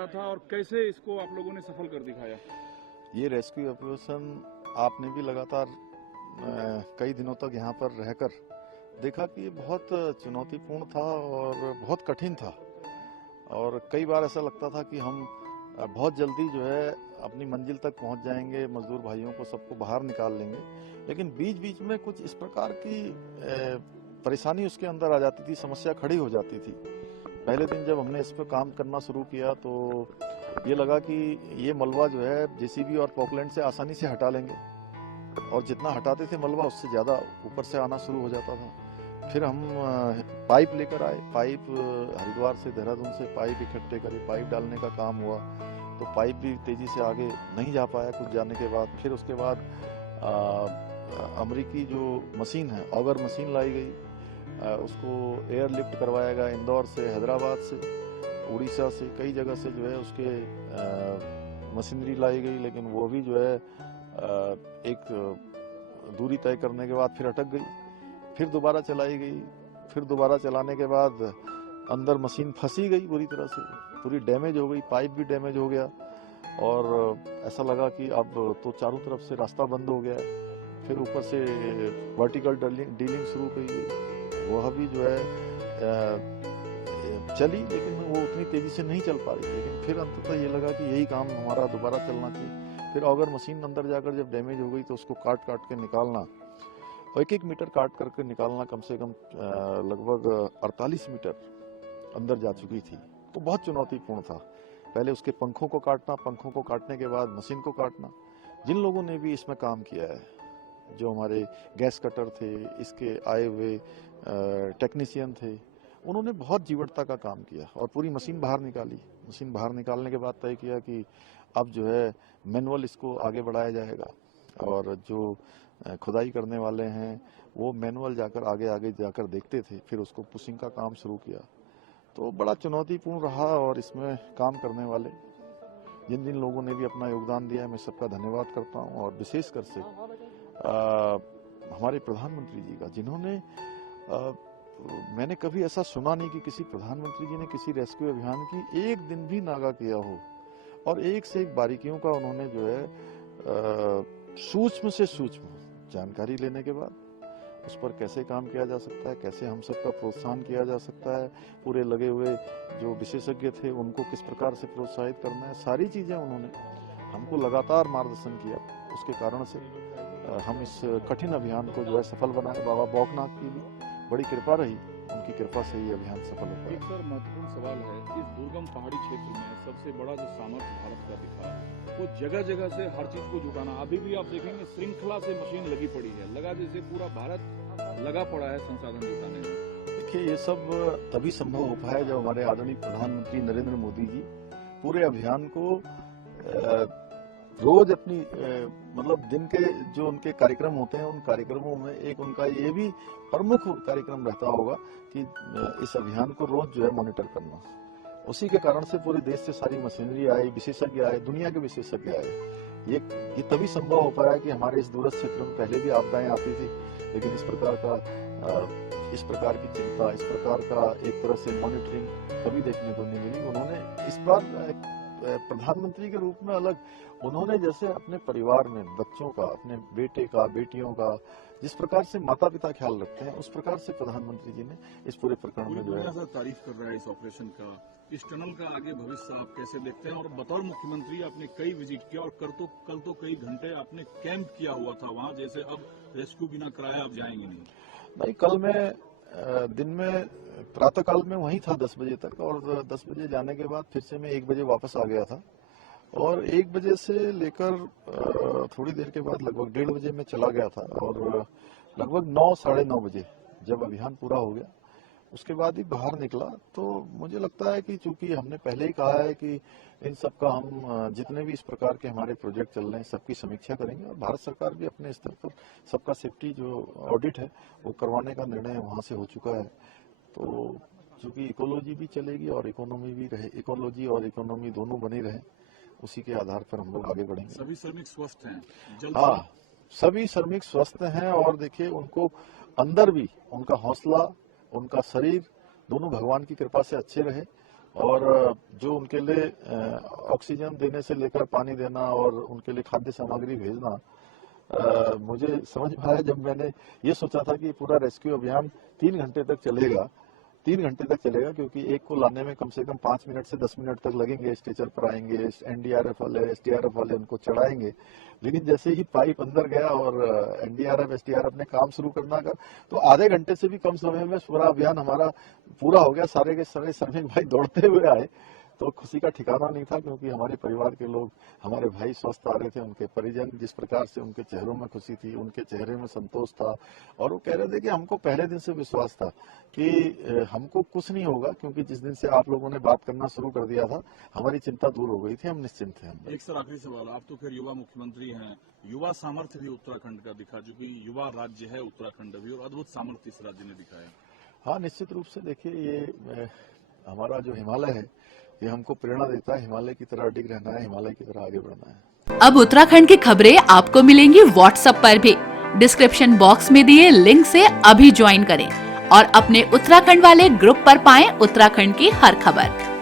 था और कैसे इसको आप लोगों ने सफल कर दिखाया? ये रेस्क्यू ऑपरेशन आपने भी लगातार कई दिनों तक यहाँ पर रहकर देखा कि ये बहुत चुनौतीपूर्ण था और बहुत कठिन था। और कई बार ऐसा लगता था कि हम बहुत जल्दी जो है अपनी मंजिल तक पहुंच जाएंगे, मजदूर भाइयों को सबको बाहर निकाल लेंगे, लेकिन बीच बीच में कुछ इस प्रकार की परेशानी उसके अंदर आ जाती थी, समस्या खड़ी हो जाती थी। पहले दिन जब हमने इस पर काम करना शुरू किया तो ये लगा कि ये मलबा जो है जेसीबी और पॉकलैंड से आसानी से हटा लेंगे, और जितना हटाते थे मलबा उससे ज़्यादा ऊपर से आना शुरू हो जाता था। फिर हम पाइप लेकर आए, पाइप हरिद्वार से, देहरादून से पाइप इकट्ठे करे, पाइप डालने का काम हुआ, तो पाइप भी तेज़ी से आगे नहीं जा पाया कुछ जाने के बाद। फिर उसके बाद अमेरिकी जो मशीन है, ऑगर मशीन लाई गई, उसको एयर लिफ्ट करवाया गया इंदौर से, हैदराबाद से, उड़ीसा से, कई जगह से जो है उसके मशीनरी लाई गई, लेकिन वो भी जो है एक दूरी तय करने के बाद फिर अटक गई। फिर दोबारा चलाई गई, फिर दोबारा चलाने के बाद अंदर मशीन फंसी गई, बुरी तरह से पूरी डैमेज हो गई, पाइप भी डैमेज हो गया, और ऐसा लगा कि अब तो चारों तरफ से रास्ता बंद हो गया है। फिर ऊपर से वर्टिकल डीलिंग शुरू की गई, वह भी जो है चली, लेकिन वो उतनी तेजी से नहीं चल पा रही। लेकिन फिर अंततः ये लगा कि यही काम हमारा दोबारा चलना चाहिए। फिर ऑगर मशीन अंदर जाकर जब डैमेज हो गई तो उसको काट काट के निकालना, और एक एक मीटर काट करके निकालना, कम से कम लगभग 48 मीटर अंदर जा चुकी थी, तो बहुत चुनौतीपूर्ण था। पहले उसके पंखों को काटना, पंखों को काटने के बाद मशीन को काटना। जिन लोगों ने भी इसमें काम किया है, जो हमारे गैस कटर थे, इसके आए हुए टेक्नीशियन थे, उन्होंने बहुत जीवटता का काम किया और पूरी मशीन बाहर निकाली। मशीन बाहर निकालने के बाद तय किया कि अब जो है मैनुअल इसको आगे बढ़ाया जाएगा, और जो खुदाई करने वाले हैं वो मैनुअल जाकर आगे आगे जाकर देखते थे। फिर उसको पुशिंग का काम शुरू किया, तो बड़ा चुनौतीपूर्ण रहा। और इसमें काम करने वाले जिन जिन लोगों ने भी अपना योगदान दिया है, मैं सबका धन्यवाद करता हूं। और विशेषकर से हमारे प्रधानमंत्री जी का, जिन्होंने मैंने कभी ऐसा सुना नहीं कि किसी प्रधानमंत्री जी ने किसी रेस्क्यू अभियान की एक दिन भी नागा किया हो, और एक से एक बारीकियों का उन्होंने जो है सूक्ष्म से सूक्ष्म जानकारी लेने के बाद उस पर कैसे काम किया जा सकता है, कैसे हम सबका प्रोत्साहन किया जा सकता है, पूरे लगे हुए जो विशेषज्ञ थे उनको किस प्रकार से प्रोत्साहित करना है, सारी चीजें उन्होंने हमको लगातार मार्गदर्शन किया। उसके कारण से हम इस कठिन अभियान को जो है सफल बनाए। बाबा बौकनाथ की भी बड़ी कृपा रही, उनकी कृपा से ये अभियान सफल हो एक पाया। सर महत्वपूर्ण सवाल है, इस दुर्गम पहाड़ी क्षेत्र में सबसे बड़ा जो सामर्थ्य भारत का दिखा, वो जगह जगह से हर चीज को जुटाना। अभी भी आप देखेंगे श्रृंखला से मशीन लगी पड़ी है, लगा जैसे पूरा भारत लगा पड़ा है संसाधन जुटाने में। देखिए, ये सब तभी संभव हो पाया जब हमारे आदरणीय प्रधानमंत्री नरेंद्र मोदी जी पूरे अभियान को रोज अपनी मतलब दिन के जो उनके कार्यक्रम होते हैं, उन कार्यक्रमों में एक उनका ये भी प्रमुख कार्यक्रम रहता होगा कि इस अभियान को रोज जो है मॉनिटर करना। उसी के कारण से पूरे देश से सारी मशीनरी आई, विशेषज्ञ आए, दुनिया के विशेषज्ञ आए। ये तभी संभव हो पाया कि हमारे इस दूरस्थ क्षेत्र में पहले भी आपदाएं आती थी, लेकिन इस प्रकार की चिंता, इस प्रकार का एक तरह से मॉनिटरिंग कभी देखने को नहीं मिली। उन्होंने इस बार प्रधानमंत्री के रूप में अलग, उन्होंने जैसे अपने परिवार में बच्चों का, अपने बेटे का, बेटियों का जिस प्रकार से माता पिता ख्याल रखते हैं, उस प्रकार से प्रधानमंत्री जी ने इस पूरे प्रकरण में जो है तारीफ कर रहा है इस ऑपरेशन का। इस टनल का आगे भविष्य आप कैसे देखते हैं? और बतौर मुख्यमंत्री आपने कई विजिट किया, और कल तो कई घंटे आपने कैंप किया हुआ था वहाँ, जैसे अब रेस्क्यू बिना कराए आप जाएंगे नहीं। कल मैं दिन में प्रातः काल में वहीं था 10 बजे तक, और 10 बजे जाने के बाद फिर से मैं 1 बजे वापस आ गया था, और 1 बजे से लेकर थोड़ी देर के बाद लगभग 1:30 बजे मैं चला गया था, और लगभग 9, साढ़े 9 बजे जब अभियान पूरा हो गया उसके बाद ही बाहर निकला। तो मुझे लगता है कि चूंकि हमने पहले ही कहा है कि इन सब का हम जितने भी इस प्रकार के हमारे प्रोजेक्ट चल रहे हैं सबकी समीक्षा करेंगे, और भारत सरकार भी अपने स्तर पर सबका सेफ्टी जो ऑडिट है वो करवाने का निर्णय वहां से हो चुका है। तो चूंकि इकोलॉजी भी चलेगी और इकोनॉमी भी रहे, इकोलॉजी और इकोनॉमी दोनों बने रहे, उसी के आधार पर हम लोग आगे बढ़ेंगे। सभी श्रमिक स्वस्थ हैं? हाँ, सभी श्रमिक स्वस्थ हैं, और देखिए उनको अंदर भी उनका हौसला, उनका शरीर दोनों भगवान की कृपा से अच्छे रहे, और जो उनके लिए ऑक्सीजन देने से लेकर पानी देना और उनके लिए खाद्य सामग्री भेजना, मुझे समझ में आया जब मैंने ये सोचा था कि पूरा रेस्क्यू अभियान 3 घंटे तक चलेगा, 3 घंटे तक चलेगा, क्योंकि एक को लाने में कम से कम 5 मिनट से 10 मिनट तक लगेंगे। स्ट्रेचर पर आएंगे, एनडीआरएफ वाले, एसडीआरएफ वाले उनको चढ़ाएंगे। लेकिन जैसे ही पाइप अंदर गया और एनडीआरएफ एसडीआरएफ ने काम शुरू करना कर, तो आधे घंटे से भी कम समय में पूरा अभियान हमारा पूरा हो गया। सारे के सारे श्रमिक भाई दौड़ते हुए आए, तो खुशी का ठिकाना नहीं था, क्योंकि हमारे परिवार के लोग, हमारे भाई स्वस्थ आ रहे थे, उनके परिजन, जिस प्रकार से उनके चेहरों में खुशी थी, उनके चेहरे में संतोष था। और वो कह रहे थे कि हमको पहले दिन से विश्वास था कि हमको कुछ नहीं होगा, क्योंकि जिस दिन से आप लोगों ने बात करना शुरू कर दिया था, हमारी चिंता दूर हो गई थी, हम निश्चिंत थे। एक सर आखिरी सवाल, आप तो खैर युवा मुख्यमंत्री हैं, युवा सामर्थ्य भी उत्तराखंड का दिखा, जो कि युवा राज्य है उत्तराखंड भी, और अद्भुत सामर्थ्य इस राज्य ने दिखाया। हाँ, निश्चित रूप से देखिए, ये हमारा जो हिमालय है, ये हमको प्रेरणा देता है, हिमालय की तरह अडिग रहना है, हिमालय की तरह आगे बढ़ना है। अब उत्तराखंड की खबरें आपको मिलेंगी व्हाट्सएप पर भी। डिस्क्रिप्शन बॉक्स में दिए लिंक से अभी ज्वाइन करें और अपने उत्तराखंड वाले ग्रुप पर पाएं उत्तराखंड की हर खबर।